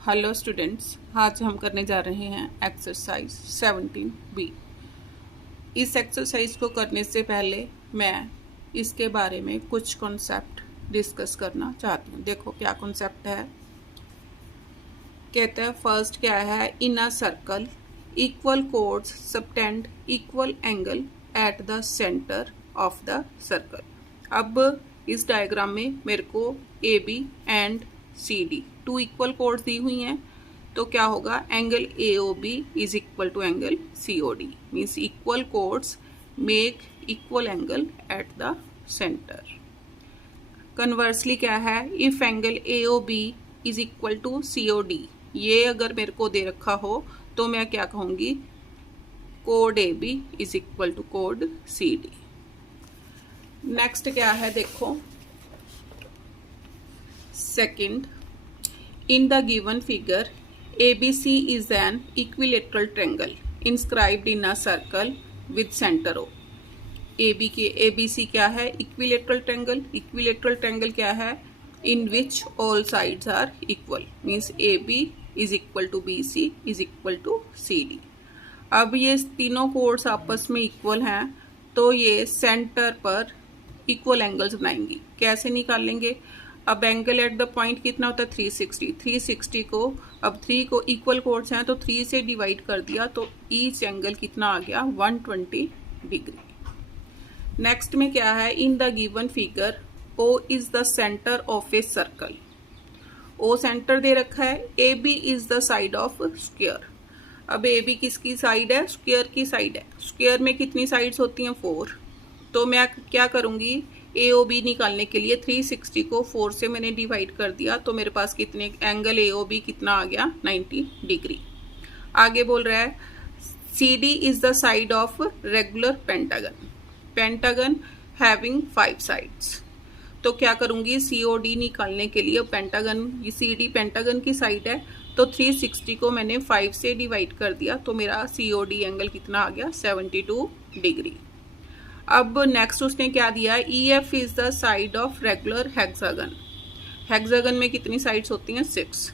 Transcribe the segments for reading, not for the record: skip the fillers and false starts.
Hello students, आज हम करने जा रहे हैं एक्सरसाइज 17B। इस एक्सरसाइज को करने से पहले मैं इसके बारे में कुछ कॉन्सेप्ट डिस्कस करना चाहती हूँ। देखो क्या कॉन्सेप्ट है। कहते हैं फर्स्ट क्या है, in a circle equal chords subtend equal angle at the centre of the circle. अब इस डायग्राम में मेरे को A B and C D two equal chords दी हुई हैं, तो क्या होगा, angle A O B is equal to angle C O D. Means equal chords make equal angle at the centre. Conversely क्या है, if angle A O B is equal to C O D, ये अगर मेरे को दे रखा हो तो मैं क्या कहूँगी, code A B is equal to code C D. Next क्या है, देखो second, in the given figure ABC is an equilateral triangle inscribed in a circle with center O। ABC क्या है, equilateral triangle। equilateral triangle क्या है, in which all sides are equal, means AB is equal to BC is equal to CD। अब ये तीनों codes आपस में equal हैं, तो ये सेंटर पर इक्वल एंगल्स बनाएंगी। कैसे निकालेंगे, अब एंगल एट द पॉइंट कितना होता है 360। 360 को, अब 3 को इक्वल कोड्स हैं तो 3 से डिवाइड कर दिया, तो ईच एंगल कितना आ गया, 120 डिग्री। नेक्स्ट में क्या है, in the given figure O is the centre of a circle. O centre दे रखा है, AB is the side of square. अब AB किसकी साइड है, स्क्वायर की साइड है। स्क्वायर में कितनी साइड्स होती हैं, 4। तो मैं क्या करूंगी, AOB निकालने के लिए 360 को 4 से मैंने डिवाइड कर दिया, तो मेरे पास कितने एंगल AOB कितना आ गया, 90 डिग्री। आगे बोल रहा है CD is the side of regular pentagon. Pentagon having 5 sides. तो क्या करूंगी, COD निकालने के लिए पेंटागन, CD पेंटागन की साइड है, तो 360 को मैंने 5 से डिवाइड कर दिया, तो मेरा COD एंगल कितना आ गया, 72 डिग्री। अब नेक्स्ट उसने क्या दिया, EF is the side of regular hexagon. Hexagon में कितनी साइड्स होती हैं, 6।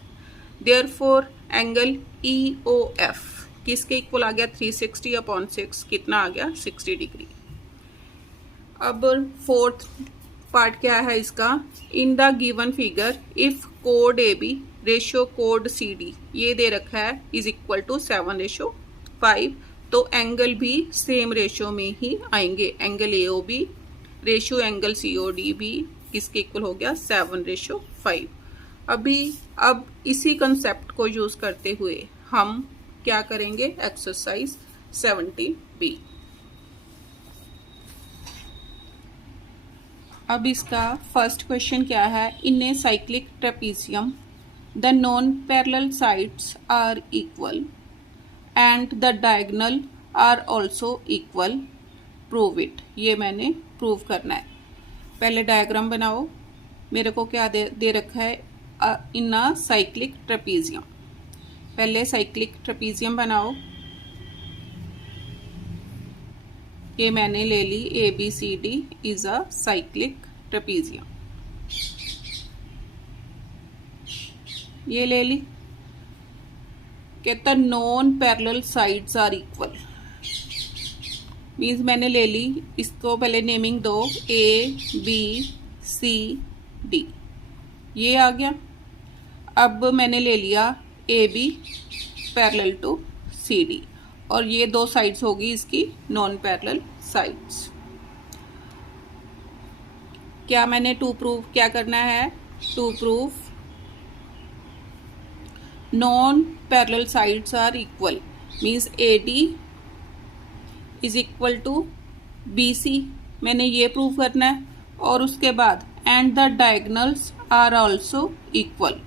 देयरफॉर एंगल EOF किसके इक्वल आ गया, 360 अपॉन 6 कितना आ गया, 60 डिग्री। अब फोर्थ पार्ट क्या है इसका, इन the given figure if code AB ratio code CD ये दे रखा है इज इक्वल टू 7:5, तो एंगल भी सेम रेशियो में ही आएंगे। Angle AOB ratio angle COD भी किसके इक्वल हो गया, 7:5। अब इसी कंसेप्ट को यूज करते हुए हम क्या करेंगे, एक्सरसाइज 17B। अब इसका फर्स्ट क्वेश्चन क्या है, in a cyclic trapezium the non parallel sides are equal and the diagonal are also equal, prove it. ये मैंने प्रूव करना है। पहले डायग्राम बनाओ। मेरे को क्या दे रखा है, इन अ साइक्लिक ट्रेपीजियम। पहले साइक्लिक ट्रेपीजियम बनाओ। ये मैंने ले ली, ABCD is a cyclic trapezium, ये ले ली। कहता non parallel sides are equal, means मैंने ले ली, इसको पहले नेमिंग दो, ABCD, ये आ गया। अब मैंने ले लिया AB पैरेलल टू CD, और ये 2 साइड्स होगी इसकी नॉन पैरेलल साइड्स। क्या मैंने टू प्रूव क्या करना है, to prove non parallel sides are equal, means AD is equal to BC, मैंने ये प्रूव करना है। और उसके बाद and the diagonals are also equal,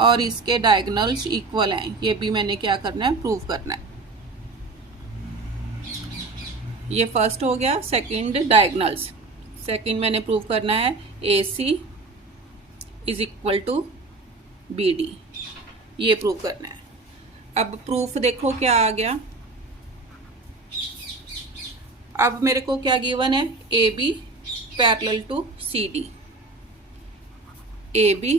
और इसके डायगोनल्स इक्वल हैं, ये भी मैंने क्या करना है, प्रूव करना है। ये फर्स्ट हो गया। सेकंड डायगोनल्स, सेकंड मैंने प्रूव करना है AC is equal to BD, ये प्रूव करना है। अब प्रूफ देखो क्या आ गया। अब मेरे को क्या गिवन है, AB parallel to CD, AB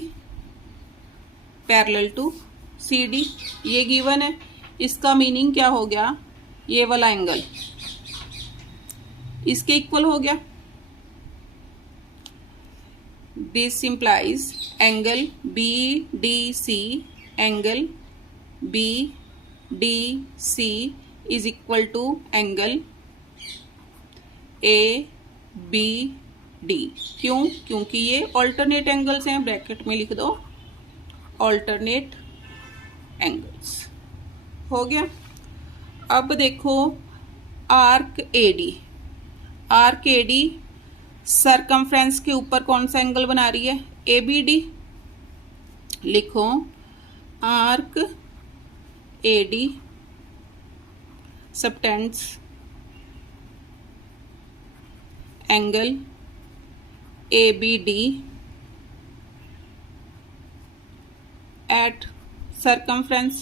parallel to C D, ये गिवन है। इसका मीनिंग क्या हो गया, ये वाला एंगल इसके इक्वल हो गया। This implies angle B D C, angle B D C is equal to angle A B D. क्यों? क्योंकि ये ऑल्टरनेट एंगल्स हैं। ब्रैकेट में लिख दो ऑल्टरनेट एंगल्स। हो गया। अब देखो arc AD, arc AD circumference के ऊपर कौन सा एंगल बना रही है, ए बी डी। लिखो arc AD subtends angle ABD at circumference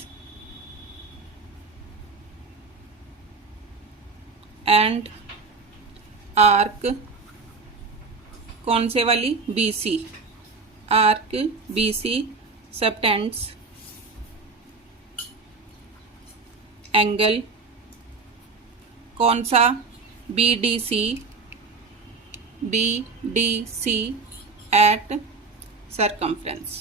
and arc कौन से वाली, BC, arc BC subtends angle कौन सा, BDC at circumference।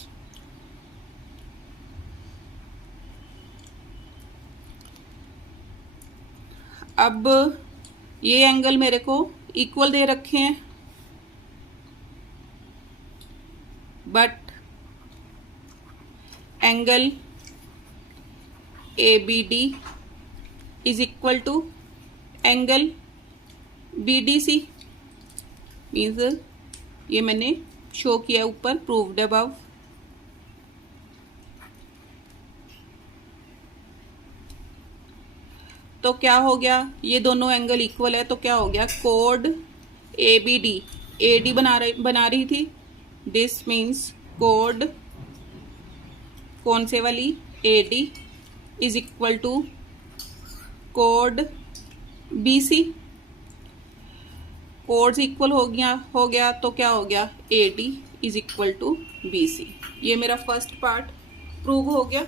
अब ये एंगल मेरे को इक्वल दे रखे हैं, but angle ABD is equal to angle BDC। Means ये मैंने शो किया ऊपर, प्रूव्ड अबव। तो क्या हो गया, ये दोनों एंगल इक्वल है, तो क्या हो गया, कोड ABD, AD बना रही थी। दिस मीन्स कोड कौन से वाली, AD इज इक्वल टू कोड BC। कोड्स इक्वल हो गया तो क्या हो गया, AD is equal to BC। ये मेरा फर्स्ट पार्ट प्रूव हो गया।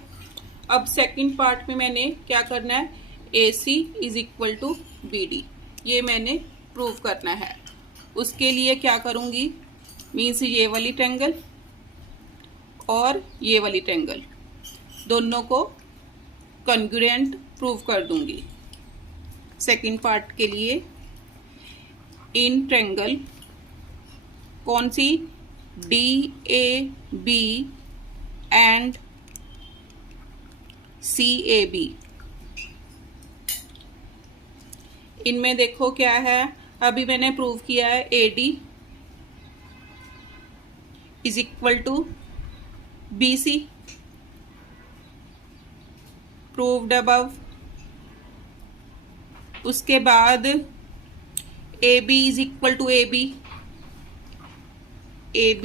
अब सेकंड पार्ट में मैंने क्या करना है, AC is equal to BD, ये मैंने प्रूव करना है। उसके लिए क्या करूँगी, मीन्स ये वाली ट्रायंगल और ये वाली ट्रायंगल दोनों को कॉन्ग्रुएंट प्रूव कर दूंगी। सेकंड पार्ट के लिए इन ट्रायंगल कौन सी, DAB एंड CAB, इनमें देखो क्या है, अभी मैंने प्रूव किया है AD is equal to BC, proved above. उसके बाद AB is equal to AB, AB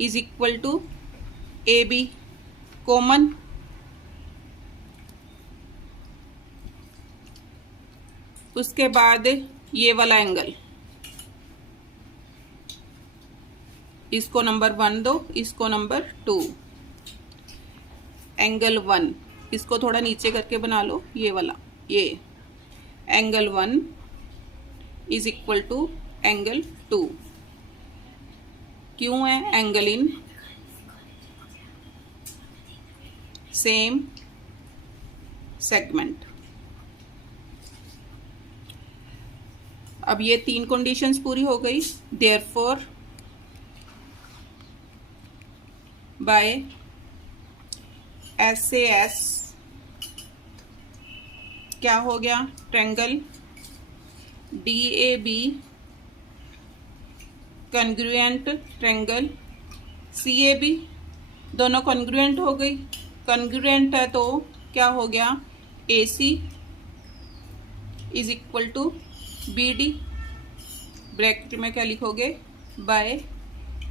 is equal to AB common. उसके बाद ये वाला एंगल, इसको नंबर 1 दो, इसको नंबर 2, एंगल 1 इसको थोड़ा नीचे करके बना लो, ये वाला, ये angle 1 is equal to angle 2। क्यों है, एंगल इन सेम सेगमेंट। अब ये 3 कंडीशंस पूरी हो गई। देयरफॉर बाय SAS क्या हो गया, triangle DAB congruent triangle CAB, दोनों कॉन्ग्रुएंट हो गई। कॉन्ग्रुएंट है तो क्या हो गया, AC is equal to BD, bracket में क्या लिखोगे, by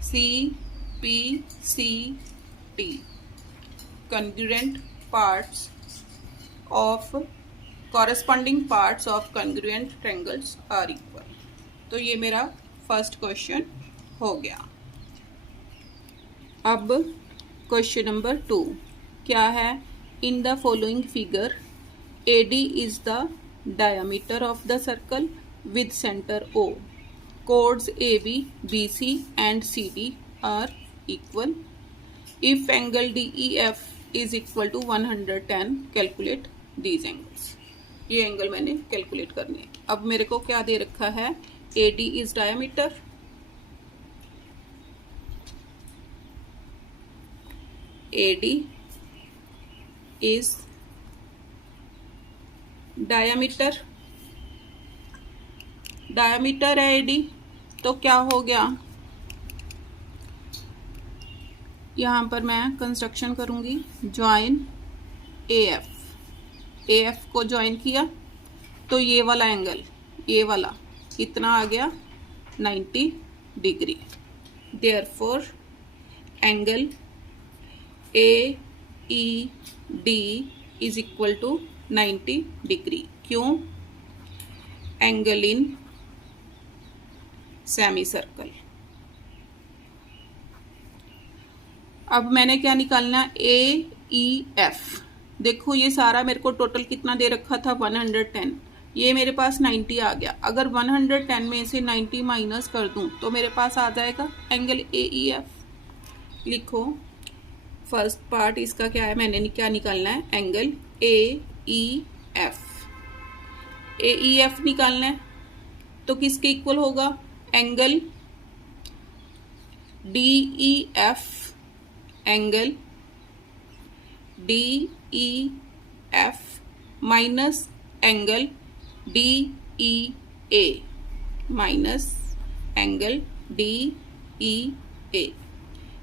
CPCT, congruent parts of corresponding parts of congruent triangles are equal। तो ये मेरा फर्स्ट क्वेश्चन हो गया। अब क्वेश्चन नंबर 2, क्या है, in the following figure AD is the diameter of the circle with centre O. Chords AB, BC and CD are equal. If angle DEF is equal to 110, calculate these angles. ये angle मैंने calculate करनी है। अब मेरे को क्या दे रखा है, AD is diameter, AD is diameter, diameter है AD, तो क्या हो गया, यहाँ पर मैं कंस्ट्रक्शन करूंगी, ज्वाइन AF, AF को ज्वाइन किया तो ये वाला एंगल, ये वाला कितना आ गया, 90 degree. Therefore angle AED is equal to 90 degree. क्यों, एंगल इन सेमी सर्कल। अब मैंने क्या निकालना, AEF। देखो ये सारा मेरे को टोटल कितना दे रखा था, 110, ये मेरे पास 90 आ गया। अगर 110 में से 90 माइनस कर दूं तो मेरे पास आ जाएगा एंगल AEF। लिखो, फर्स्ट पार्ट इसका क्या है, मैंने क्या निकालना है, एंगल AEF। AEF निकालना है तो किसके इक्वल होगा, angle DEF, angle DEF minus angle DEA, minus angle DEA।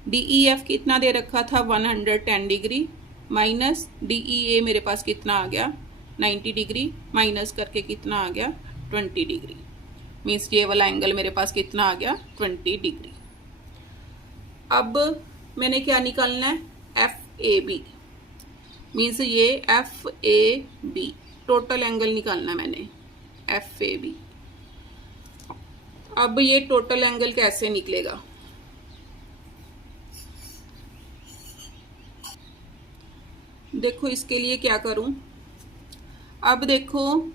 DEF कितना दे रखा था, 110 डिग्री, माइनस DEA मेरे पास कितना आ गया, 90 डिग्री, माइनस करके कितना आ गया, 20 डिग्री। मीन्स ये वाला एंगल मेरे पास कितना आ गया, 20 डिग्री। अब मैंने क्या निकालना है, FAB, मीन्स ये FAB टोटल एंगल निकालना है मैंने, FAB। अब ये टोटल एंगल कैसे निकलेगा, देखो इसके लिए क्या करूं, अब देखो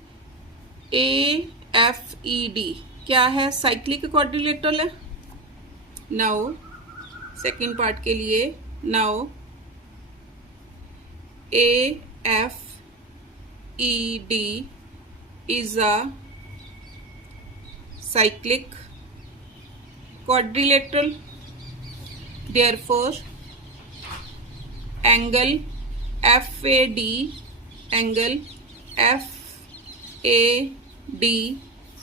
AFED क्या है, साइक्लिक क्वाड्रिलेटरल है। नाउ सेकेंड पार्ट के लिए, now AFED is a cyclic quadrilateral. Therefore, angle FAD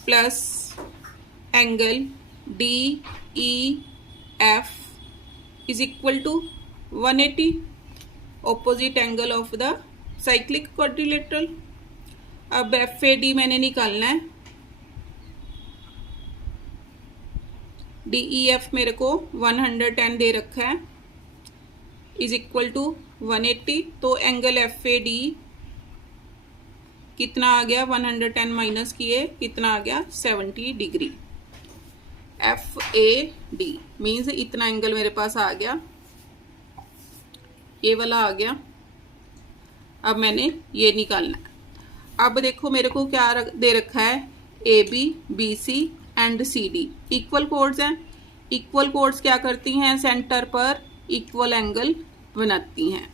plus angle DEF is equal to 180, opposite angle of the cyclic quadrilateral. अब FAD मैंने निकालना है, DEF मेरे को 110 दे रखा है, इज इक्वल टू 180, तो एंगल FAD कितना आ गया, 110 माइनस किए कितना आ गया, 70 डिग्री। FAD मीन्स इतना एंगल मेरे पास आ गया, ये वाला आ गया। अब मैंने ये निकालना है। अब देखो मेरे को क्या दे रखा है, AB, BC and CD equal codes हैं। इक्वल कोड्स क्या करती हैं, सेंटर पर इक्वल एंगल बनाती हैं।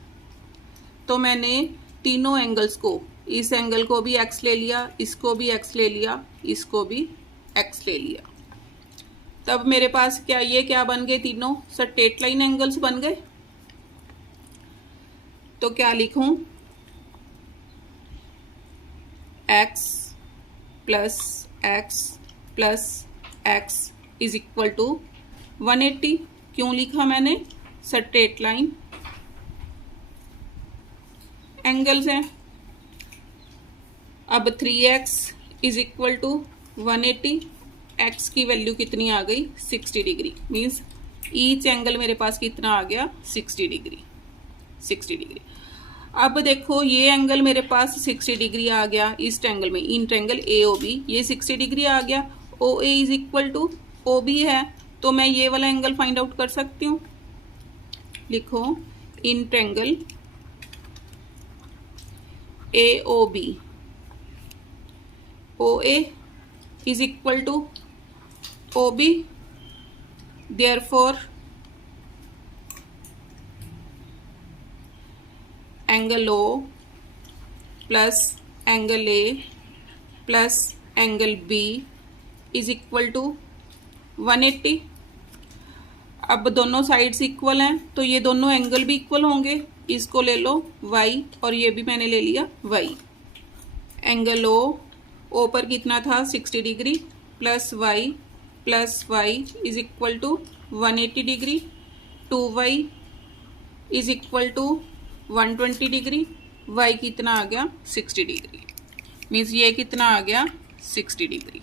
तो मैंने तीनों एंगल्स को, इस एंगल को भी x ले लिया, इसको भी x ले लिया, इसको भी x ले लिया। तब मेरे पास क्या, ये क्या बन गए, तीनों स्ट्रेट लाइन एंगल्स बन गए। तो क्या लिखूं, x plus x plus x is equal to 180। क्यों लिखा मैंने, स्ट्रेट लाइन एंगल्स हैं। अब 3x is equal to 180, x की वैल्यू कितनी आ गई, 60 डिग्री। मीन्स ईच एंगल मेरे पास कितना आ गया, 60 डिग्री, 60 डिग्री। अब देखो ये एंगल मेरे पास 60 डिग्री आ गया इस एंगल में, इन ट्रायंगल AOB ये 60 डिग्री आ गया। OA is equal to OB है, तो मैं ये वाला एंगल फाइंड आउट कर सकती हूँ। लिखो, in triangle AOB, OA is equal to OB, therefore angle O plus angle A plus angle B is equal to 180। अब दोनों साइड्स इक्वल हैं तो ये दोनों एंगल भी इक्वल होंगे। इसको ले लो y और ये भी मैंने ले लिया y। एंगल O पर कितना था 60 degree plus y is equal to 180 degree, 2y is equal to 120 degree, y कितना आ गया 60 डिग्री, मीन्स ये कितना आ गया 60 डिग्री।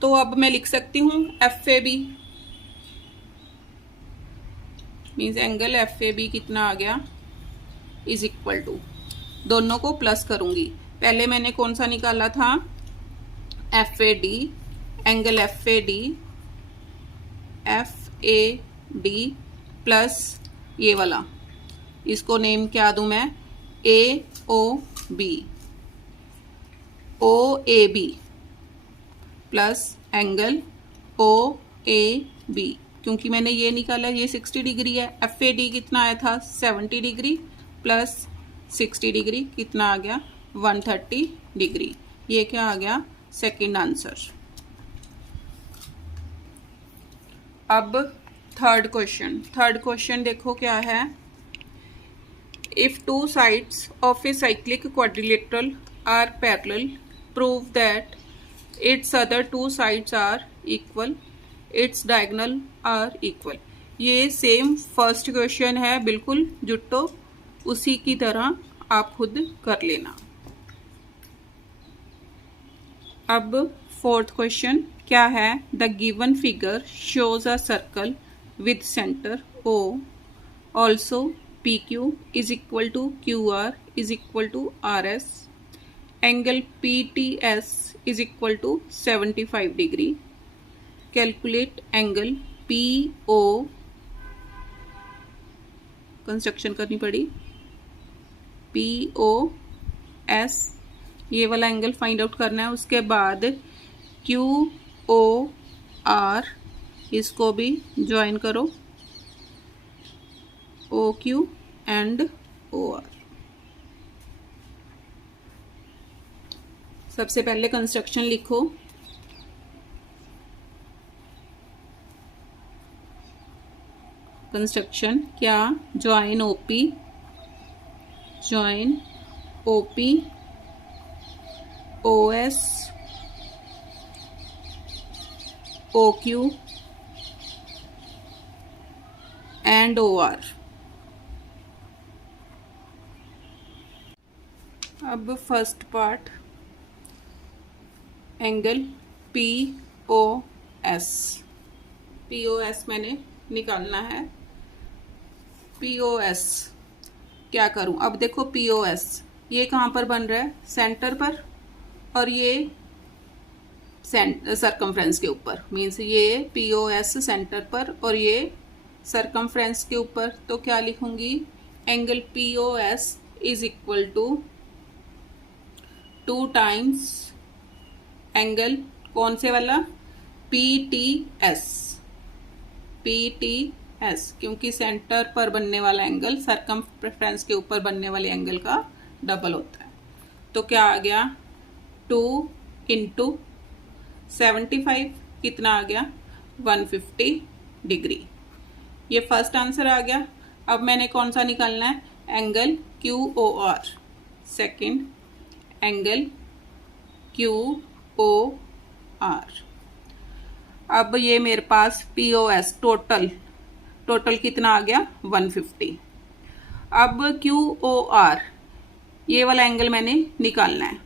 तो अब मैं लिख सकती हूँ FAB, मीन्स एंगल FAB कितना आ गया इज इक्वल टू, दोनों को प्लस करूंगी। पहले मैंने कौन सा निकाला था FAD, एंगल FAD प्लस ये वाला, इसको नेम क्या दूं मैं AOB, OAB plus angle OAB, क्योंकि मैंने ये निकाला ये 60 डिग्री है। FAD कितना आया था 70 डिग्री प्लस 60 डिग्री कितना आ गया 130 डिग्री। ये क्या आ गया सेकंड आंसर। अब थर्ड क्वेश्चन देखो क्या है। If two sides of a cyclic quadrilateral are parallel, prove that its other two sides are equal, its diagonal are equal. ये सेम फर्स्ट क्वेश्चन है, बिल्कुल जुट्टो उसी की तरह आप खुद कर लेना। अब फोर्थ क्वेश्चन क्या है। The given figure shows a circle with centre O, also PQ is equal to QR is equal to RS, angle PTS is equal to 75 degree. Calculate angle PO, construction करनी पड़ी, POS ये वाला angle find out करना है। उसके बाद QOR इसको भी ज्वाइन करो, OQ एंड OR। सबसे पहले कंस्ट्रक्शन लिखो। कंस्ट्रक्शन क्या, join OP OS OQ and OR। अब फर्स्ट पार्ट एंगल POS मैंने निकालना है। POS क्या करूं, अब देखो POS ये कहाँ पर बन रहा है सेंटर पर, और ये सरकमफ्रेंस के ऊपर, मीन्स ये POS सेंटर पर और ये सरकमफ्रेंस के ऊपर। तो क्या लिखूंगी, angle POS is equal to 2 times angle कौन से वाला PTS, क्योंकि सेंटर पर बनने वाला एंगल सरकमफ्रेंस के ऊपर बनने वाले एंगल का डबल होता है। तो क्या आ गया 2 इंटू 75 कितना आ गया 150 डिग्री। ये फर्स्ट आंसर आ गया। अब मैंने कौन सा निकालना है, angle QOR, second angle QOR। अब ये मेरे पास POS टोटल कितना आ गया 150। अब QOR ये वाला एंगल मैंने निकालना है।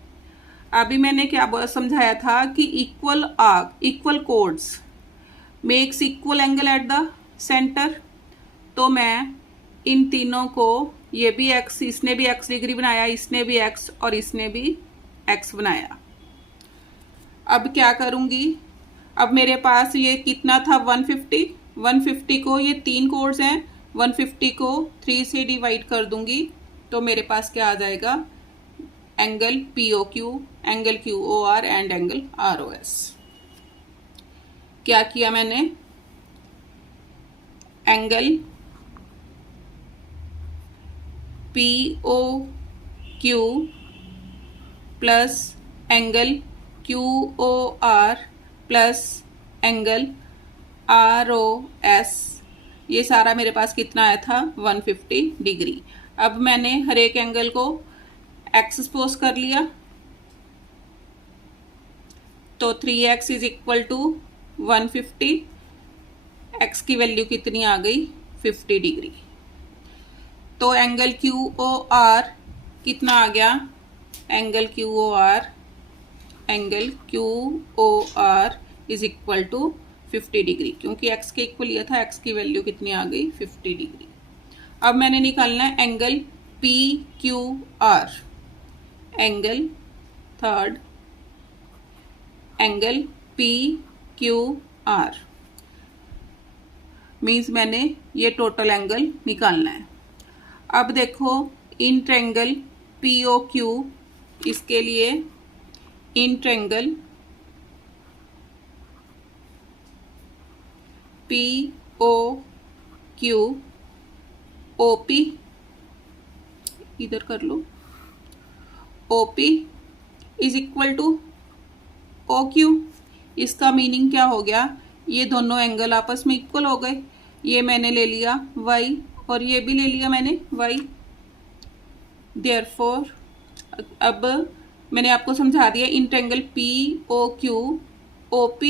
अभी मैंने क्या समझाया था कि equal codes makes equal angle at the centre. तो मैं इन तीनों को, ये भी x, इसने भी x डिग्री बनाया, इसने भी x और इसने भी x बनाया। अब क्या करूंगी, अब मेरे पास ये कितना था 150 को, ये 3 कोड्स हैं, 150 को 3 से डिवाइड कर दूंगी तो मेरे पास क्या आ जाएगा, angle POQ, angle QOR and angle ROS। क्या किया मैंने, angle POQ plus angle QOR plus angle ROS, ये सारा मेरे पास कितना आया था, 150 डिग्री। अब मैंने हर एक एंगल को x सपोज कर लिया, तो 3x is equal to 150, x की वैल्यू कितनी आ गई, 50 डिग्री। तो एंगल QOR कितना आ गया, angle QOR is equal to 50 degree, क्योंकि x के इक्वल लिया था, x की वैल्यू कितनी आ गई, 50 डिग्री। अब मैंने निकालना है angle PQR, angle third, angle PQR means मैंने ये टोटल एंगल निकालना है। अब देखो इन ट्रायंगल POQ, इसके लिए इन ट्रायंगल POQ OP, इधर कर लो, OP is equal to OQ। इसका मीनिंग क्या हो गया, ये दोनों एंगल आपस में इक्वल हो गए। ये मैंने ले लिया y और ये भी ले लिया मैंने y। देयरफॉर अब मैंने आपको समझा दिया, in triangle POQ OP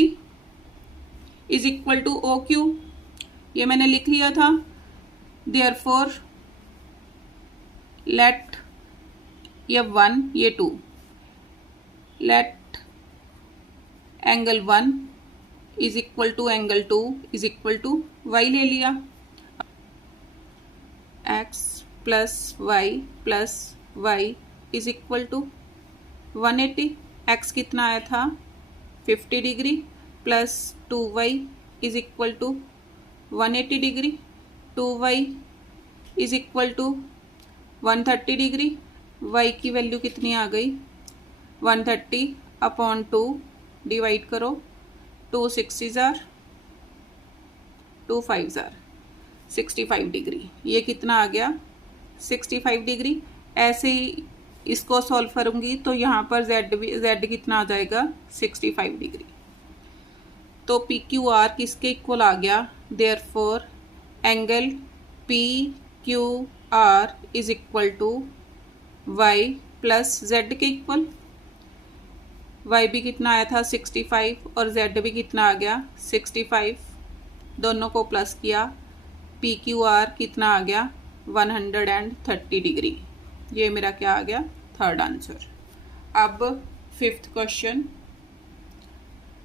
is equal to OQ, ये मैंने लिख लिया था। देयरफॉर लेट ये 1 ये 2, let angle 1 is equal to angle 2 is equal to y ले लिया, x plus y is equal to 180। x कितना आया था, 50 degree plus 2y is equal to 180 degree, 2y is equal to 130 degree. y की value कितनी आ गई, 130 upon 2 divide करो, 2 6 जार 2 5 जार 65 डिग्री, ये कितना आ गया, 65 डिग्री। ऐसे ही इसको सॉल्व करूंगी तो यहाँ पर z कितना आ जाएगा, 65 डिग्री। तो PQR किसके इक्वल आ गया, therefore angle PQR is equal to y plus z के इक्वल। y भी कितना आया था, 65 और z भी कितना आ गया, 65, दोनों को प्लस किया, PQR कितना आ गया, 130 डिग्री। ये मेरा क्या आ गया, थर्ड आंसर। अब फिफ्थ क्वेश्चन,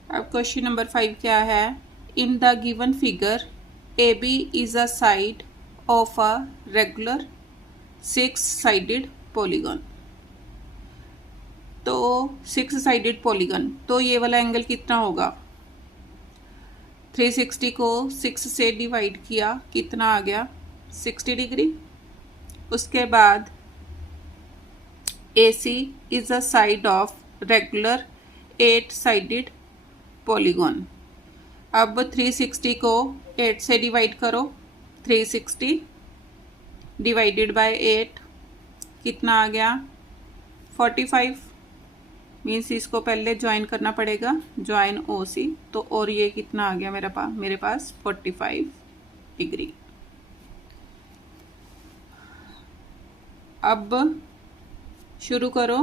अब क्वेश्चन नंबर 5 क्या है, in the given figure AB is a side of a regular 6 sided polygon. तो 6 साइडेड पॉलीगन, तो ये वाला एंगल कितना होगा, 360 को 6 से डिवाइड किया, कितना आ गया, 60 डिग्री। उसके बाद AC is a side of regular 8 sided polygon. अब 360 को 8 से डिवाइड करो, 360 डिवाइडेड बाय 8 कितना आ गया, 45। मीन्स इसको पहले ज्वाइन करना पड़ेगा, ज्वाइन OC, तो और ये कितना आ गया मेरे पास 45 डिग्री। अब शुरू करो,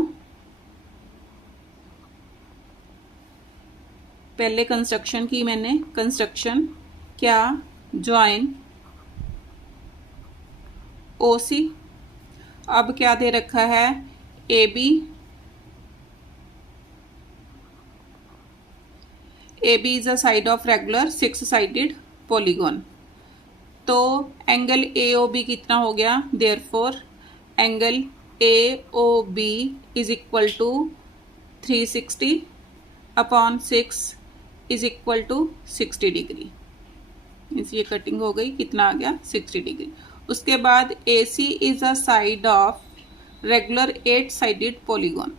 पहले कंस्ट्रक्शन की मैंने, कंस्ट्रक्शन क्या, ज्वाइन OC। अब क्या दे रखा है, AB is a side of regular 6 sided polygon. तो एंगल AOB कितना हो गया, therefore angle AOB is equal to 360 upon 6 is equal to 60 degree. Means ये कटिंग हो गई, कितना आ गया, 60 डिग्री। उसके बाद AC is a side of regular 8 sided polygon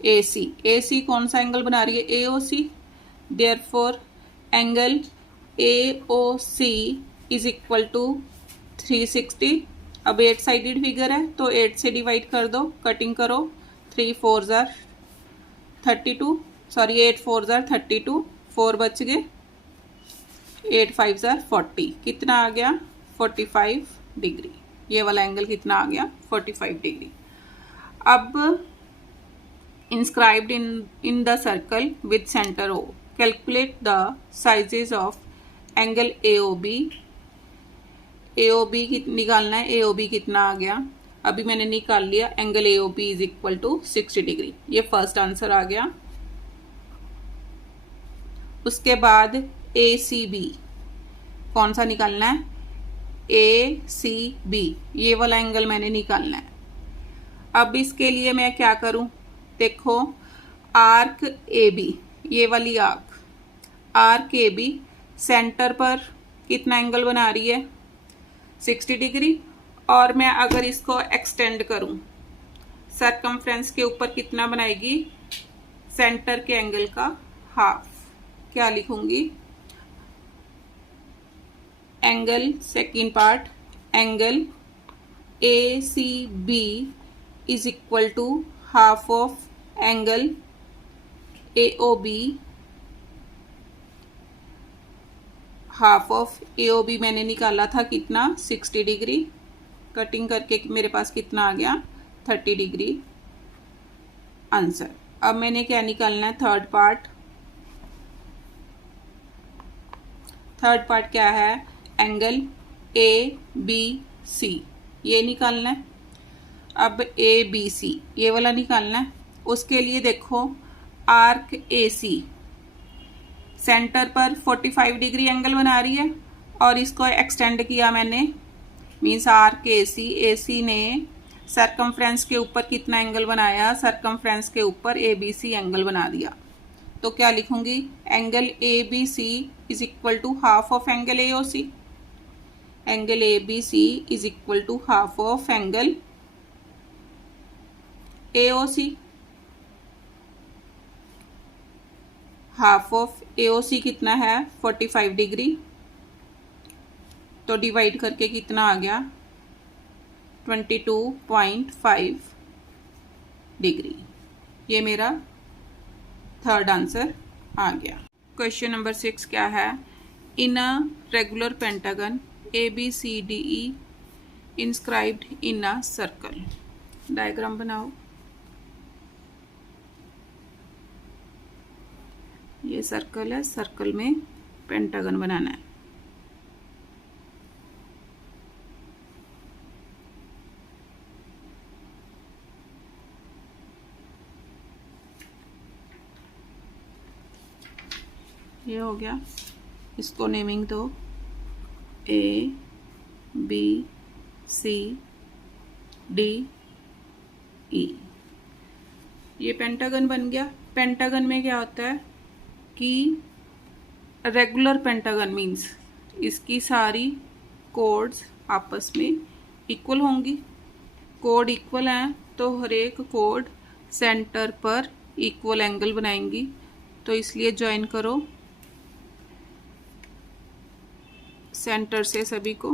AC कौन सा एंगल बना रही है? AOC। Therefore angle AOC is equal to 360। अब 8 साइडेड फिगर है तो 8 से डिवाइड कर दो, कटिंग करो। 3 4 जार 32, सॉरी 8 4 जार 32, 4 बच गए, 8 5 जार 40, कितना आ गया? 45 डिग्री। ये वाला एंगल कितना आ गया? 45 डिग्री। अब inscribed in the circle with center O. Calculate the sizes of angle AOB. AOB निकालना है, AOB कितना आ गया? अभी मैंने निकाल लिया, angle AOB is equal to 60 degree. ये फर्स्ट आंसर आ गया। उसके बाद ACB कौन सा निकालना है? ACB, ये वाला एंगल मैंने निकालना है। अब इसके लिए मैं क्या करूं? देखो, आर्क AB, ये वाली आर्क AB सेंटर पर कितना एंगल बना रही है? 60 डिग्री। और मैं अगर इसको एक्सटेंड करूं, सरकमफ्रेंस के ऊपर कितना बनाएगी? सेंटर के एंगल का हाफ। क्या लिखूंगी? Angle, second part, angle ACB is equal to half of angle AOB। Half of AOB मैंने निकाला था कितना? 60 डिग्री। कटिंग करके मेरे पास कितना आ गया? 30 डिग्री आंसर। अब मैंने क्या निकालना है? Third part. थर्ड पार्ट क्या है? एंगल ABC, ये निकालना है। अब ABC ये वाला निकालना है। उसके लिए देखो, आर्क AC सेंटर पर 45 डिग्री एंगल बना रही है और इसको एक्सटेंड किया मैंने, मीन्स आर्क AC ने सरकमफ्रेंस के ऊपर कितना एंगल बनाया? सरकमफ्रेंस के ऊपर ABC एंगल बना दिया। तो क्या लिखूंगी? Angle ABC is equal to half of angle AOC। Angle ABC is equal to half of angle AOC। Half of AOC कितना है? 45 डिग्री। तो डिवाइड करके कितना आ गया? 22.5 डिग्री। ये मेरा थर्ड आंसर आ गया। क्वेश्चन नंबर 6 क्या है? In a regular pentagon ABCDE inscribed in a circle. Diagram बनाओ। ये सर्कल है, सर्कल में पेंटागन बनाना है। ये हो गया, इसको नेमिंग दो A B C D E। ये पेंटागन बन गया। पेंटागन में क्या होता है कि रेगुलर पेंटागन मीन्स इसकी सारी कोड्स आपस में इक्वल होंगी। कोड इक्वल हैं तो हर एक कोड सेंटर पर इक्वल एंगल बनाएंगी। तो इसलिए ज्वाइन करो सेंटर से सभी को।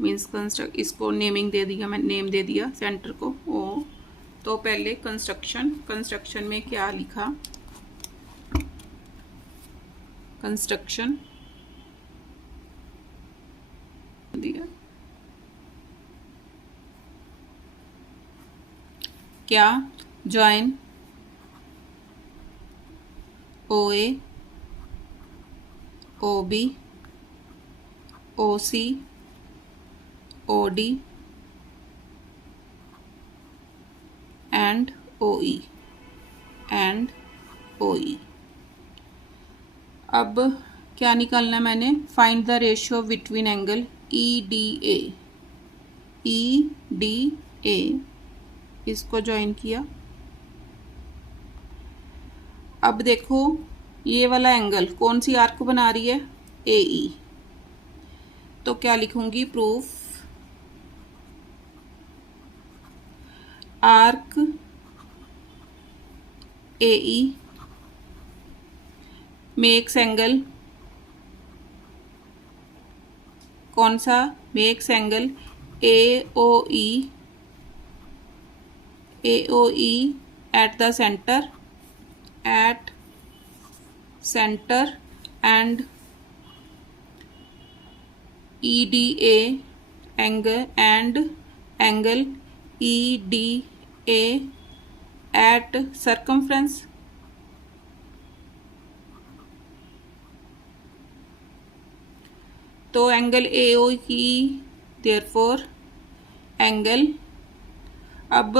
मीन्स कंस्ट्रक्ट, इसको नेमिंग दे दिया, मैं नेम दे दिया सेंटर को ओ। तो पहले कंस्ट्रक्शन में क्या लिखा? कंस्ट्रक्शन दिया क्या? Join OA OB OC OD and OE अब क्या निकालना है मैंने? Find the ratio between angle EDA। इसको ज्वाइन किया। अब देखो, ये वाला एंगल कौन सी आर्क बना रही है? ए ई। तो क्या लिखूंगी, proof arc A E makes angle, कौन सा, makes angle A O E at the centre and E D angle E D A at circumference. तो एंगल ए ओ की देयरफॉर एंगल, अब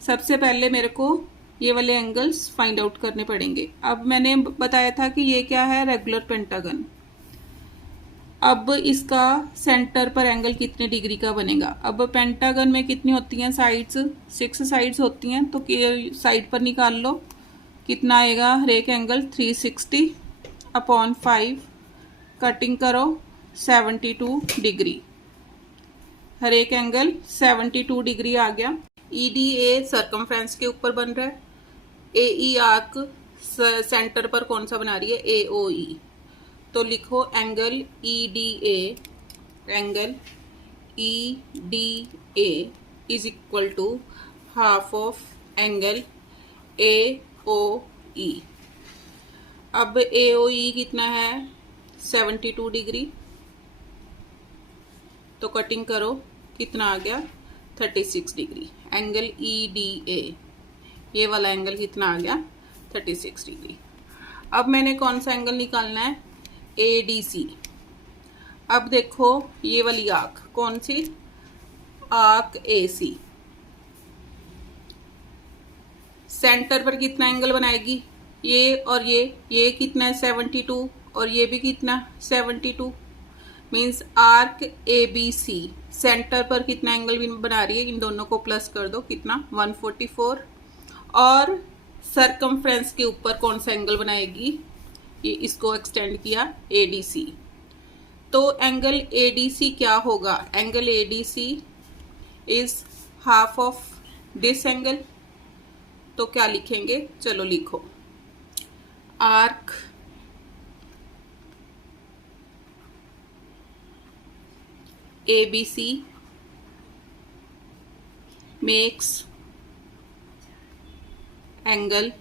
सबसे पहले मेरे को ये वाले एंगल्स फाइंड आउट करने पड़ेंगे। अब मैंने बताया था कि ये क्या है, रेगुलर पेंटागन। अब इसका सेंटर पर एंगल कितने डिग्री का बनेगा। अब पेंटागन में कितनी होती हैं साइड्स, 6 साइड्स होती हैं। तो साइड पर निकाल लो, कितना आएगा, हर एक एंगल 360 अपॉन 5, कटिंग करो 72 डिग्री, हर एक एंगल 72 डिग्री आ गया। ई डी ए सर्कमफ्रेंस के ऊपर बन रहा है, ए ई आर्क सेंटर पर कौन सा बना रही है, ए ओ ई। तो लिखो angle E D A is equal to half of angle A O E. अब ए ओ ई कितना है, 72 डिग्री। तो कटिंग करो, कितना आ गया, 36 डिग्री। एंगल ई डी ए, ये वाला एंगल कितना आ गया, 36 डिग्री। अब मैंने कौन सा एंगल निकालना है, ए डी सी। अब देखो ये वाली आर्क, कौन सी, आर्क ए सी, सेंटर पर कितना एंगल बनाएगी, ये और ये कितना है 72, और ये भी कितना 72, means arc A B C centre पर कितना एंगल बना रही है, इन दोनों को प्लस कर दो, कितना 144। और सरकमफ्रेंस के ऊपर कौन सा एंगल बनाएगी, ये इसको एक्सटेंड किया ए डी सी। तो एंगल ए डी सी क्या होगा, angle A D C is half of this angle. तो क्या लिखेंगे, चलो लिखो, arc A B C makes angle,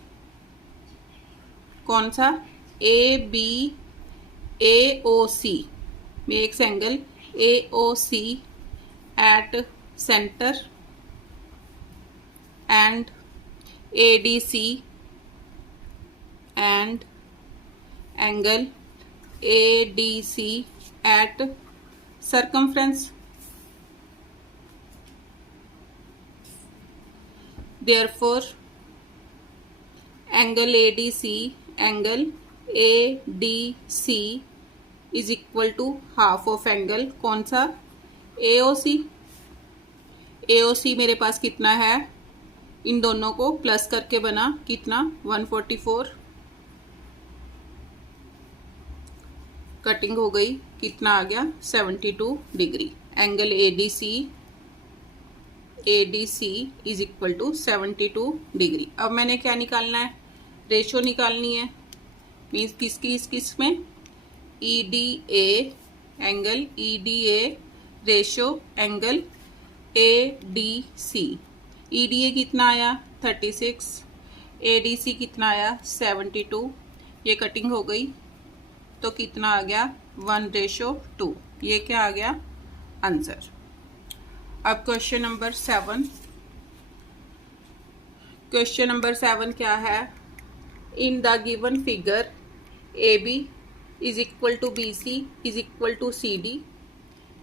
कौन सा, A O C makes angle A O C at centre and A D C and angle A D C at circumference. Therefore angle ADC is equal to half of angle कौन सा, AOC। AOC मेरे पास कितना है, इन दोनों को plus करके बना कितना 144, कटिंग हो गई, कितना आ गया 72 degree. Angle ADC is equal to 72 degree. अब मैंने क्या निकालना है, रेशो निकालनी है, मीन्स किस में, EDA angle EDA ratio angle ADC। EDA कितना आया 36, ADC कितना आया 72, ये कटिंग हो गई, तो कितना आ गया 1:2। ये क्या आ गया आंसर। अब क्वेश्चन नंबर 7, क्वेश्चन नंबर 7 क्या है, in the given figure AB is equal to BC is equal to CD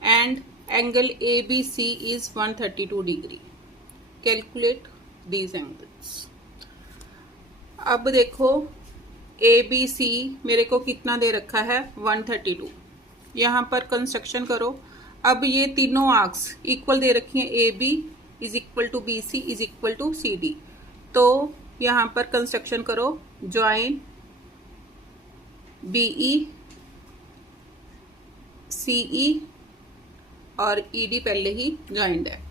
and angle ABC is 132 degree, calculate these angles. अब देखो ABC मेरे को कितना दे रखा है 132, यहाँ पर कंस्ट्रक्शन करो। अब ये तीनों आर्क्स इक्वल दे रखी हैं, AB is equal to BC is equal to CD। तो यहाँ पर कंस्ट्रक्शन करो, ज्वाइन BE CE और ED पहले ही ज्वाइंट है।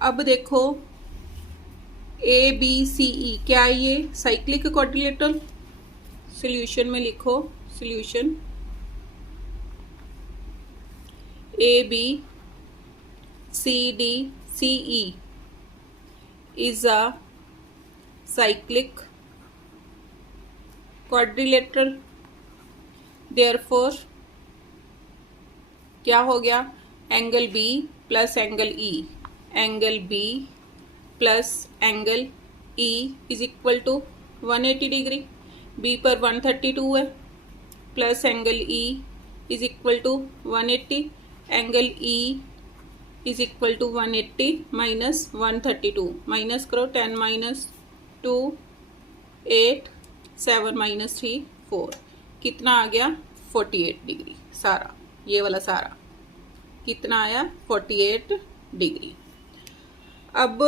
अब देखो ABCE क्या है, ये साइक्लिक क्वाड्रिलेटरल। सॉल्यूशन में लिखो, solution ABCDCE is a cyclic quadrilateral, therefore क्या हो गया, angle B plus angle E, angle B plus angle E is equal to 180 degree. B पर 132 है, plus angle E is equal to 180, angle E is equal to 180 minus 132, minus करो, 10 minus 2 8, 7 minus 3 4, कितना आ गया 48 degree. सारा ये वाला सारा कितना आया 48 डिग्री। अब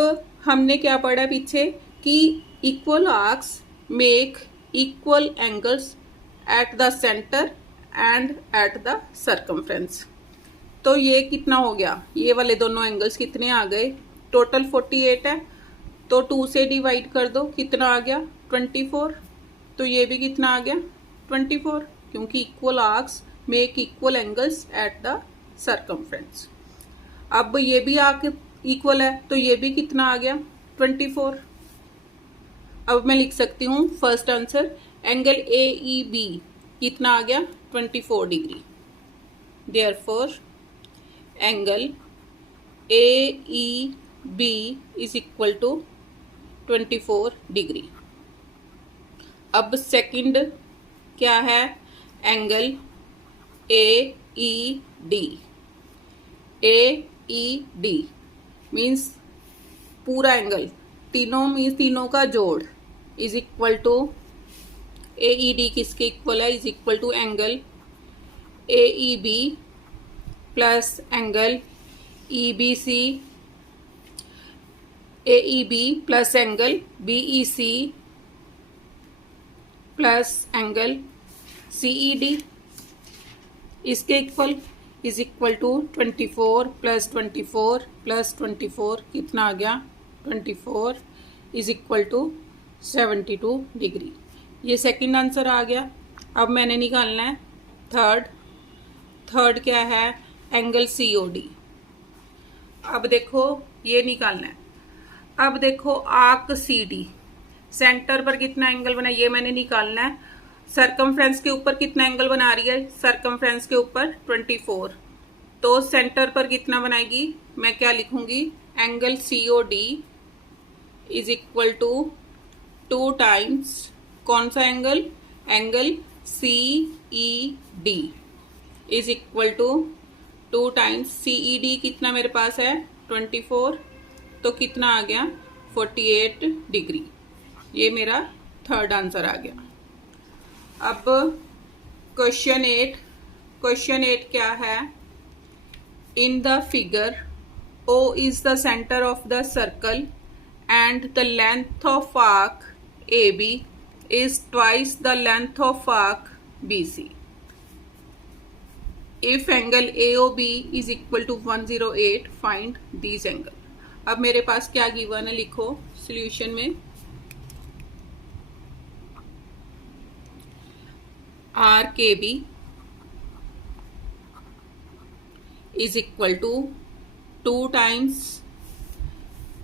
हमने क्या पढ़ा पीछे कि equal arcs make equal angles eight the centre and eight the circumference. तो ये कितना हो गया, ये वाले दोनों एंगल्स कितने आ गए, टोटल 48 है, तो 2 से डिवाइड कर दो, कितना आ गया 24। तो ये भी कितना आ गया 24, क्योंकि equal arcs make equal angles eight the circumference. अब ये भी आर्क इक्वल है, तो ये भी कितना आ गया 24। अब मैं लिख सकती हूँ फर्स्ट आंसर, एंगल AEB कितना आ गया 24 degree. Therefore angle AEB is equal to 24 degree. अब सेकंड क्या है, एंगल AED। AED मीन्स पूरा एंगल, तीनों मीन्स तीनों का जोड़, इज इक्वल टू AED किसके इक्वल है, is equal to angle AEB plus angle EBC, AEB plus angle BEC plus angle CED इसके equal, is equal to 24 plus 24 plus 24, कितना आ गया 24 इज इक्वल टू 72 डिग्री। ये सेकंड आंसर आ गया। अब मैंने निकालना है थर्ड क्या है, एंगल COD। अब देखो ये निकालना है। अब देखो आर्क CD सेंटर पर कितना एंगल बना, ये मैंने निकालना है। सर्कमफ्रेंस के ऊपर कितना एंगल बना रही है, सर्कमफ्रेंस के ऊपर 24, तो सेंटर पर कितना बनाएगी, मैं क्या लिखूंगी, angle COD is equal to 2 times कौन सा angle, angle CED is equal to 2 times CED कितना मेरे पास है 24, तो कितना आ गया 48 डिग्री। ये मेरा थर्ड आंसर आ गया। अब क्वेश्चन 8 क्या है, in the figure O is the center of the circle and the length of arc AB is twice the length of arc BC. If angle AOB is equal to 108, find these angle. अब मेरे पास क्या given है, लिखो solution में, arc AB is equal to 2 times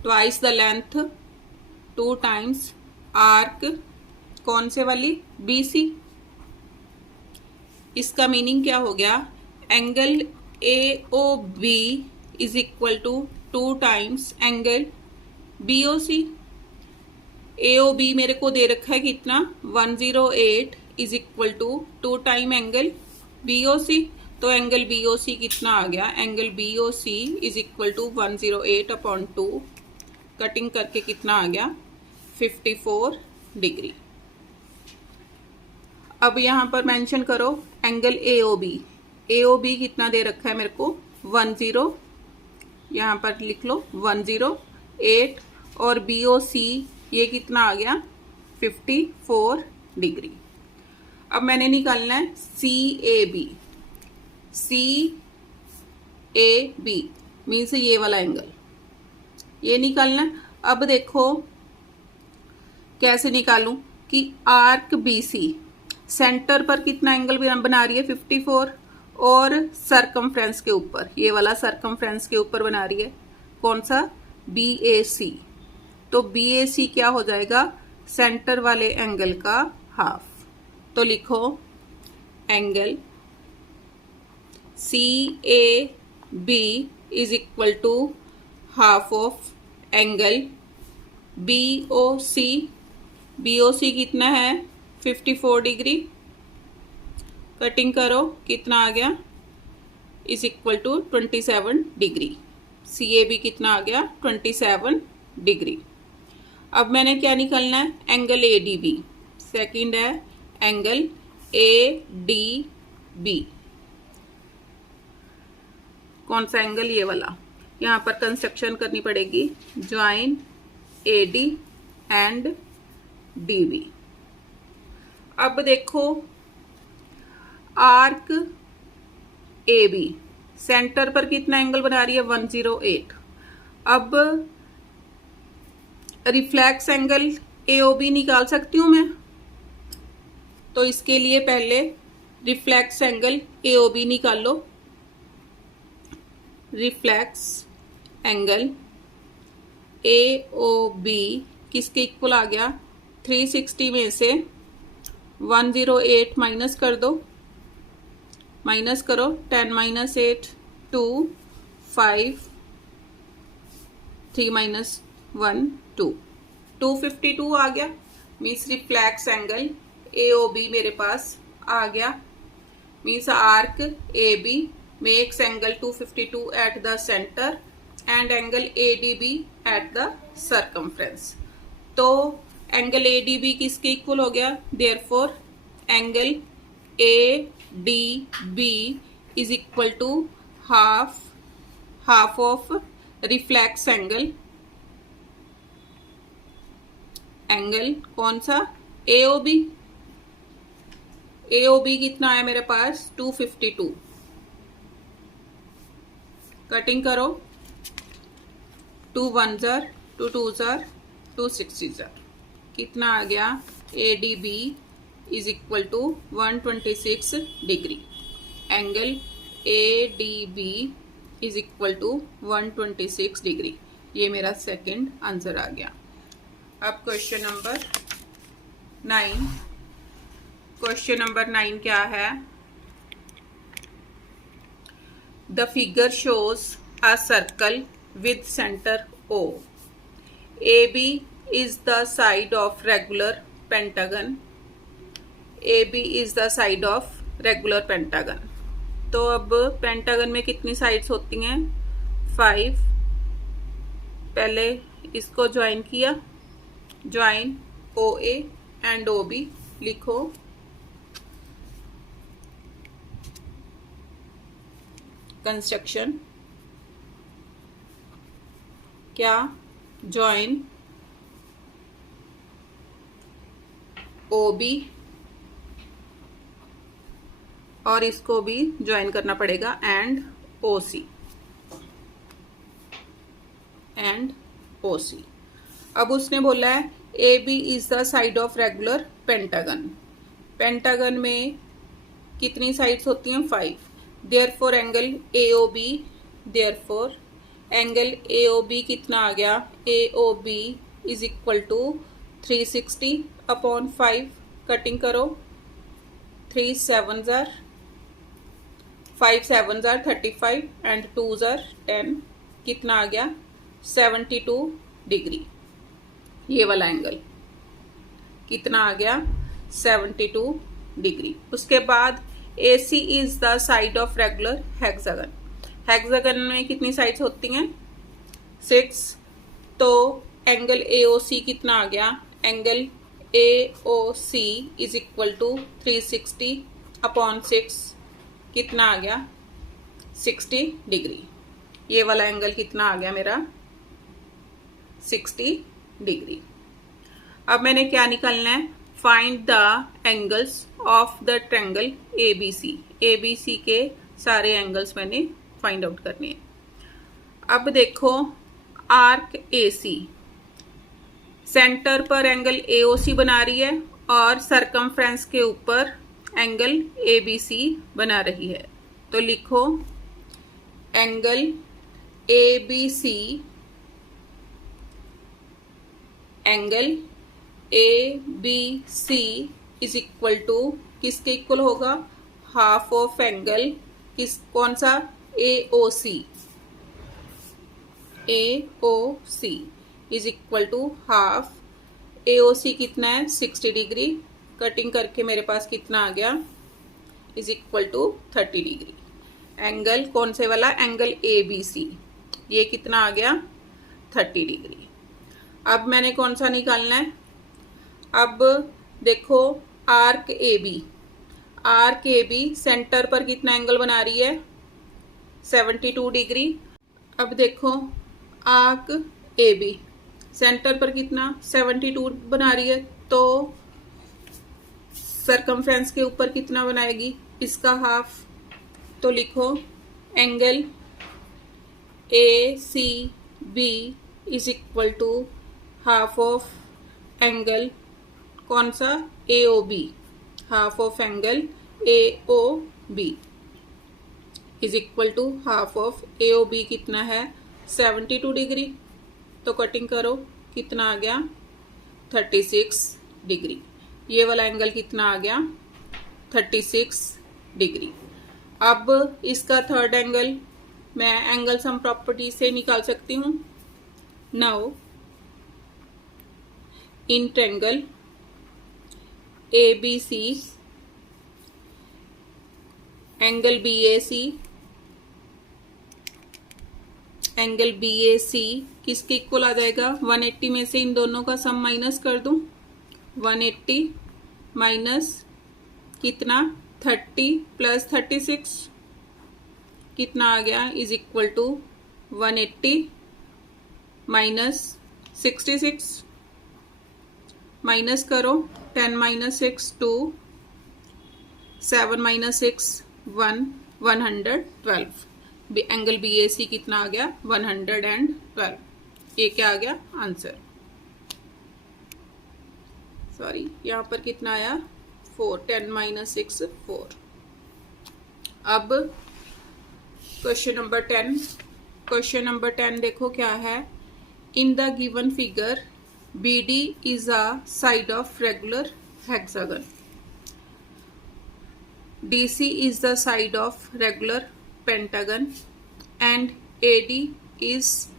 twice the length, 2 times arc कौन से वाली BC। इसका मीनिंग क्या हो गया, angle AOB is equal to 2 times angle BOC। AOB मेरे को दे रखा है कितना 108 is equal to 2 time angle BOC, तो एंगल BOC कितना आ गया, angle BOC is equal to 108/2, cutting करके कितना आ गया 54 डिग्री। अब यहाँ पर मेंशन करो एंगल AOB कितना दे रखा है मेरे को 10, यहाँ पर लिख लो 108, और BOC ये कितना आ गया 54 डिग्री। अब मैंने निकालना है CAB मीन्स ये वाला एंगल, ये निकालना है। अब देखो कैसे निकालूं कि आर्क BC सेंटर पर कितना एंगल बना रही है 54, और सरकमफ्रेंस के ऊपर, ये वाला सरकमफ्रेंस के ऊपर बना रही है कौन सा BAC। तो BAC क्या हो जाएगा, सेंटर वाले एंगल का हाफ। तो लिखो angle CAB is equal to half of angle BOC। BOC कितना है 54 डिग्री, कटिंग करो कितना आ गया, is equal to 27 degree. CAB कितना आ गया 27 डिग्री। अब मैंने क्या निकालना है, एंगल ADB। सेकंड है एंगल ADB, कौन सा एंगल, ये वाला। यहाँ पर कंस्ट्रक्शन करनी पड़ेगी, ज्वाइन AD एंड DB। अब देखो आर्क AB सेंटर पर कितना एंगल बना रही है 108। अब रिफ्लेक्स एंगल AOB निकाल सकती हूं मैं, तो इसके लिए पहले रिफ्लेक्स एंगल AOB निकाल लो। रिफ्लेक्स एंगल AOB किसके इक्वल आ गया, 360 में से 108 माइनस कर दो, माइनस करो 10 माइनस 8 2 5 3 माइनस 1 2 252 आ गया। मीन्स रिफ्लेक्स एंगल AOB मेरे पास आ गया। Means arc AB makes angle 252 at the centre and angle ADB at the circumference. तो एंगल ADB किसके इक्वल हो गया, therefore angle ADB is equal to half of reflex angle, angle कौन सा AOB। AOB कितना है मेरे पास 252, कटिंग करो 2 1 जार 2 2 जार 2 6 जार, कितना आ गया ADB is equal to 126 degree. Angle ADB is equal to 126 degree. ये मेरा सेकंड आंसर आ गया। अब क्वेश्चन नंबर 9। क्वेश्चन नंबर 9 क्या है, the figure shows a circle with center O. AB is the side of regular pentagon. AB is the side of regular pentagon. तो अब pentagon में कितनी साइड्स होती हैं 5। पहले इसको ज्वाइन किया, ज्वाइन OA एंड OB लिखो। कंस्ट्रक्शन क्या, ज्वाइन OB और इसको भी ज्वाइन करना पड़ेगा एंड OC एंड OC। अब उसने बोला है AB is the side of regular pentagon. Pentagon में कितनी साइड्स होती हैं 5। Therefore angle AOB, therefore angle AOB कितना आ गया, AOB is equal to 360 upon 5, cutting करो 3 7 जार 5 7 जार 35 एंड 2 जार 10, कितना आ गया 72 डिग्री। ये वाला एंगल कितना आ गया 72 डिग्री। उसके बाद AC is the side of regular hexagon. Hexagon में कितनी साइड्स होती हैं 6। तो एंगल AOC कितना आ गया, angle AOC is equal to 360 upon 6, कितना आ गया 60 डिग्री। ये वाला एंगल कितना आ गया मेरा 60 डिग्री। अब मैंने क्या निकालना है, find the angles of the triangle ABC। ABC के सारे एंगल्स मैंने फाइंड आउट करने हैं। अब देखो आर्क AC सेंटर पर एंगल AOC बना रही है और सरकमफ्रेंस के ऊपर एंगल ABC बना रही है। तो लिखो angle ABC is equal to किसके इक्वल होगा, हाफ ऑफ एंगल कौन सा, AOC is equal to half AOC कितना है 60 डिग्री, कटिंग करके मेरे पास कितना आ गया, इज इक्वल टू 30 डिग्री। एंगल कौन से वाला, एंगल ABC, ये कितना आ गया 30 डिग्री। अब मैंने कौन सा निकालना है, अब देखो आर्क AB सेंटर पर कितना एंगल बना रही है 72 डिग्री। अब देखो आर्क AB सेंटर पर कितना 72 बना रही है, तो सरकमफ्रेंस के ऊपर कितना बनाएगी, इसका हाफ। तो लिखो angle ACB is equal to half of angle कौन सा, AOB, half of angle AOB is equal to half of AOB कितना है 72 डिग्री। तो कटिंग करो कितना आ गया 36 डिग्री। ये वाला एंगल कितना आ गया 36 डिग्री। अब इसका थर्ड एंगल मैं एंगल सम प्रॉपर्टी से निकाल सकती हूँ। Now in triangle ABC angle BAC किसके इक्वल आ जाएगा, 180 में से इन दोनों का सम माइनस कर दूं, 180 माइनस कितना 30 प्लस 36 कितना आ गया, is equal to 180 minus 66, minus करो 10 माइनस 6 2, 7 माइनस 6 1, 112। एंगल BAC कितना आ गया 112। ये क्या आ गया आंसर, सॉरी यहाँ पर कितना आया 4, 10 माइनस 6 4। अब क्वेश्चन नंबर 10 देखो क्या है, in the given figure BD is a side of regular hexagon. DC is the side of regular pentagon and AD is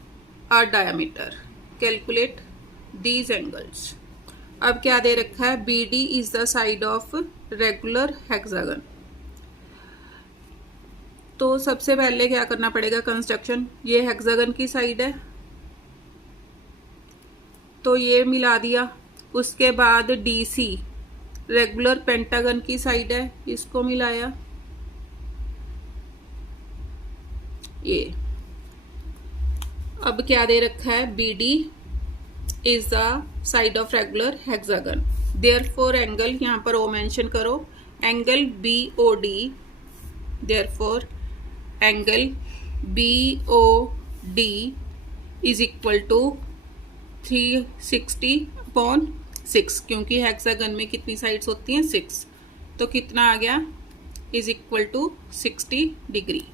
a diameter. Calculate these angles. अब क्या दे रखा है, BD is the side of regular hexagon. तो सबसे पहले क्या करना पड़ेगा कंस्ट्रक्शन, ये हेक्सागन की साइड है तो ये मिला दिया। उसके बाद DC रेगुलर पेंटागन की साइड है, इसको मिलाया। ये अब क्या दे रखा है, BD is the side of regular hexagon, therefore angle यहाँ पर ओ मेंशन करो, angle BOD, therefore angle BOD is equal to 360/6, क्योंकि हेक्सागन में कितनी साइड्स होती हैं 6, तो कितना आ गया इज इक्वल टू 60 डिग्री।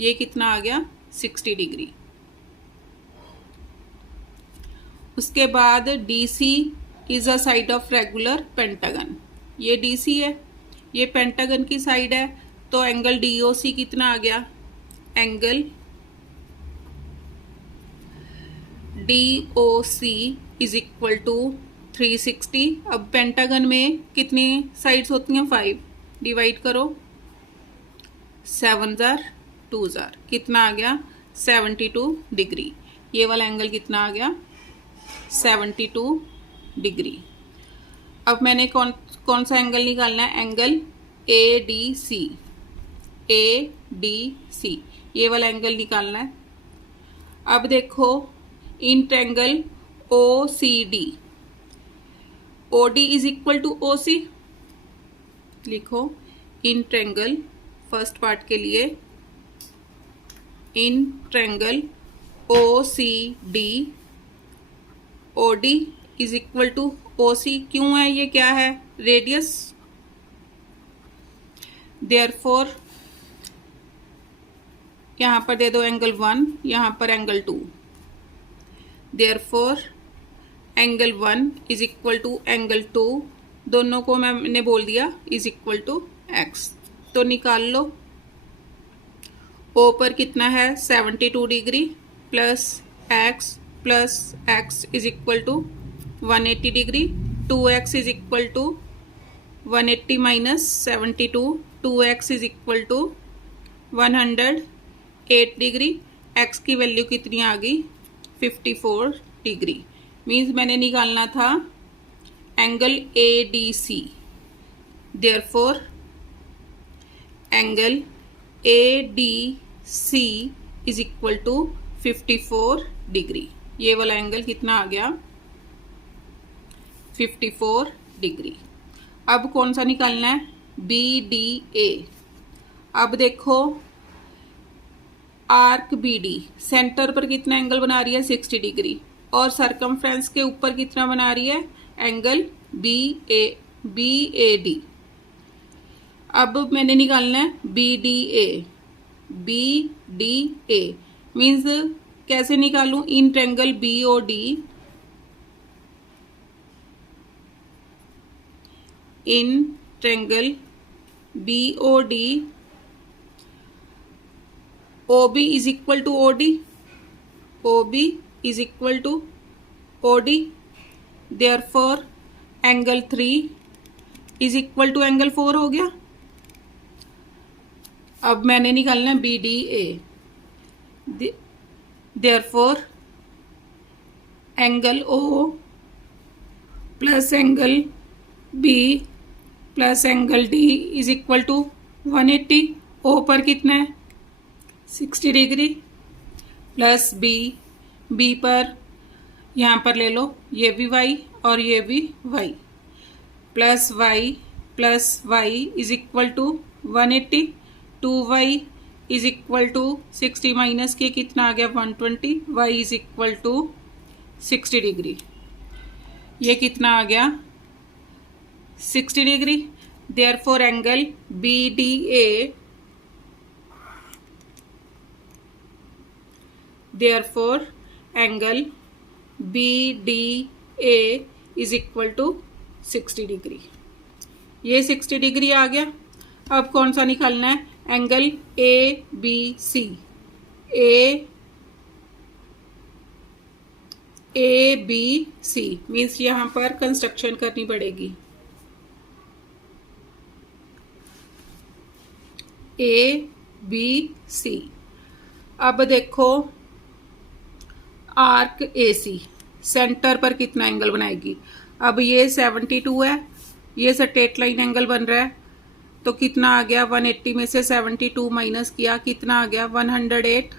ये कितना आ गया 60 डिग्री। उसके बाद DC is a side of regular pentagon, ये DC है, ये पेंटागन की साइड है, तो एंगल DOC कितना आ गया, angle DOC is equal to 360। अब पेंटागन में कितनी साइड्स होती हैं 5, डिवाइड करो 7 जार 2 जार, कितना आ गया 72 डिग्री। ये वाला एंगल कितना आ गया 72 डिग्री। अब मैंने कौन सा एंगल निकालना है, एंगल ADC, ये वाला एंगल निकालना है। अब देखो in triangle OCD, OD is equal to OC, लिखो इन ट्रायंगल फर्स्ट पार्ट के लिए in triangle O C D O D is equal to O C. क्यों है ये, क्या है, रेडियस। देयरफॉर यहां पर दे दो एंगल 1, यहां पर angle 2। Therefore angle 1 is equal to angle 2, दोनों को मैंने बोल दिया इज इक्वल टू एक्स। तो निकाल लो। ओ पर कितना है 72 degree plus x is equal to 180 degree. 2x is equal to 180 minus 72, 2x is equal to 108 degree. x की वैल्यू कितनी आ गई 54 डिग्री। मीन्स मैंने निकालना था angle A D C. Therefore angle A D C is equal to 54 degree. ये वाला angle कितना आ गया 54 डिग्री। अब कौन सा निकालना है, बी डी ए। अब देखो आर्क बी डी सेंटर पर कितना एंगल बना रही है 60 डिग्री और सरकमफ्रेंस के ऊपर कितना बना रही है एंगल बी ए डी। अब मैंने निकालना है बी डी ए मीन्स कैसे निकालूं, in triangle B O D, in triangle B O D O B is equal to O D, O B is equal to O D. Therefore angle 3 is equal to angle 4 हो गया। अब मैंने निकालना है B D A. Therefore angle O plus angle B plus angle D is equal to 180। O पर कितना है 60 degree plus B पर यहाँ पर ले लो, ये भी y और ये भी y, plus y is equal to 180। 2y is equal to 60 minus के कितना आ गया 120। y is equal to 60 degree. ये कितना आ गया 60 degree. Therefore angle B D A, therefore angle B D A is equal to 60 degree. ये 60 degree आ गया। अब कौन सा निकालना है, angle A B C. A B C means यहां पर कंस्ट्रक्शन करनी पड़ेगी। A B C. अब देखो आर्क ए सी सेंटर पर कितना एंगल बनाएगी। अब ये 72 है, ये स्ट्रेट लाइन एंगल बन रहा है, तो कितना आ गया 180 में से 72 माइनस किया कितना आ गया 108।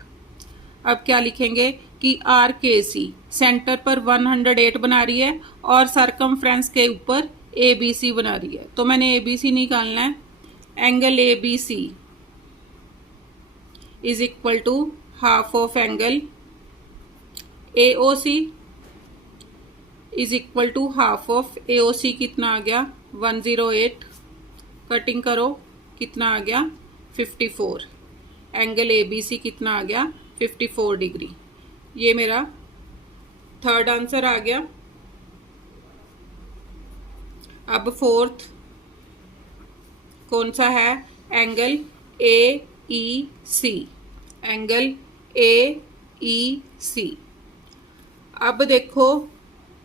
अब क्या लिखेंगे कि आर्क ए सी सेंटर पर 108 बना रही है और सरकमफ्रेंस के ऊपर ए बी सी बना रही है। तो मैंने ए बी सी निकालना है। Angle A B C is equal to half of angle A O C is equal to half of A O C. कितना आ गया 108। कटिंग करो कितना आ गया 54। एंगल ए बी सी कितना आ गया 54 डिग्री। ये मेरा थर्ड आंसर आ गया। अब फोर्थ कौन सा है, angle A E C. Angle A ई सी। अब देखो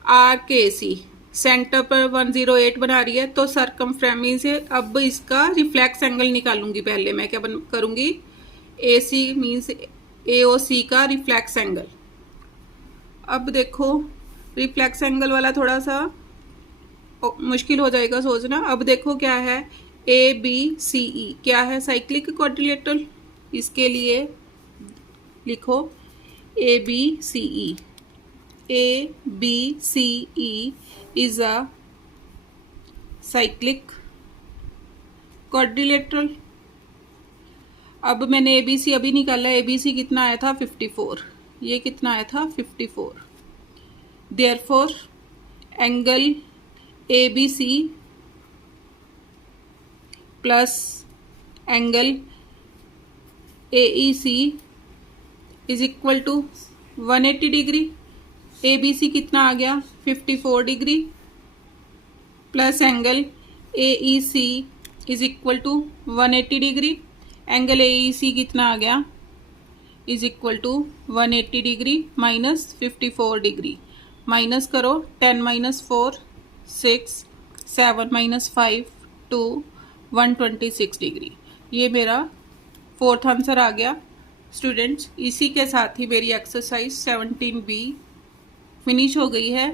आर्क ए सी सेंटर पर 108 बना रही है, तो सरकमफ्रेंस से अब इसका रिफ्लेक्स एंगल निकालूंगी। पहले मैं क्या करूंगी, ए सी मीन्स ए ओ सी का रिफ्लेक्स एंगल। अब देखो रिफ्लेक्स एंगल वाला थोड़ा सा मुश्किल हो जाएगा सोचना। अब देखो क्या है ए बी सी ई, क्या है साइक्लिक क्वाड्रिलेटरल। इसके लिए लिखो A B C E. A B C E is a cyclic quadrilateral। अब मैंने ABC अभी निकाला, ABC कितना आया था 54, ये कितना आया था 54। Therefore angle ABC plus angle AEC is equal to 180 degree. ABC कितना आ गया 54 degree plus angle AEC is equal to 180 degree. Angle AEC कितना आ गया is equal to 180 degree minus 54 degree. Minus करो, 10 माइनस 4 6, 7 माइनस 5 2, 126 डिग्री। ये मेरा fourth answer आ गया। स्टूडेंट्स, इसी के साथ ही मेरी एक्सरसाइज 17B फिनिश हो गई है।